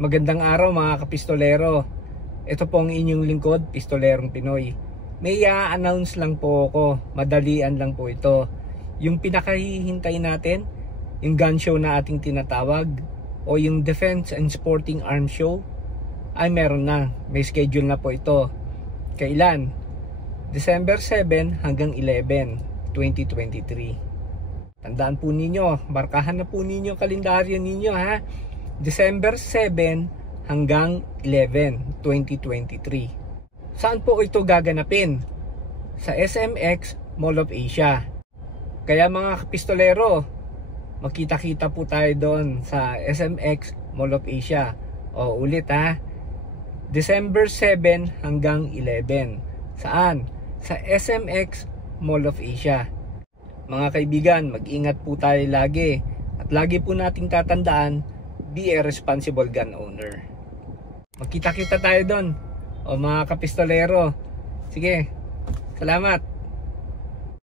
Magandang araw mga kapistolero. Ito po ang inyong lingkod, Pistolerong Pinoy. May i-announce lang po ako, madalian lang po ito. Yung pinakahihintay natin, yung gun show na ating tinatawag o yung Defense and Sporting Arms Show ay meron na. May schedule na po ito. Kailan? December 7 hanggang 11, 2023. Tandaan po ninyo, markahan na po ninyo kalendaryo ninyo ha. December 7 hanggang 11, 2023. Saan po ito gaganapin? Sa SMX Mall of Asia. Kaya mga kapistolero, makita-kita po tayo doon sa SMX Mall of Asia. O ulit ha, December 7 hanggang 11. Saan? Sa SMX Mall of Asia. Mga kaibigan, mag-ingat po tayo lagi. At lagi po nating tatandaan, be a responsible gun owner. Magkita-kita tayo doon. O mga kapistolero. Sige, salamat.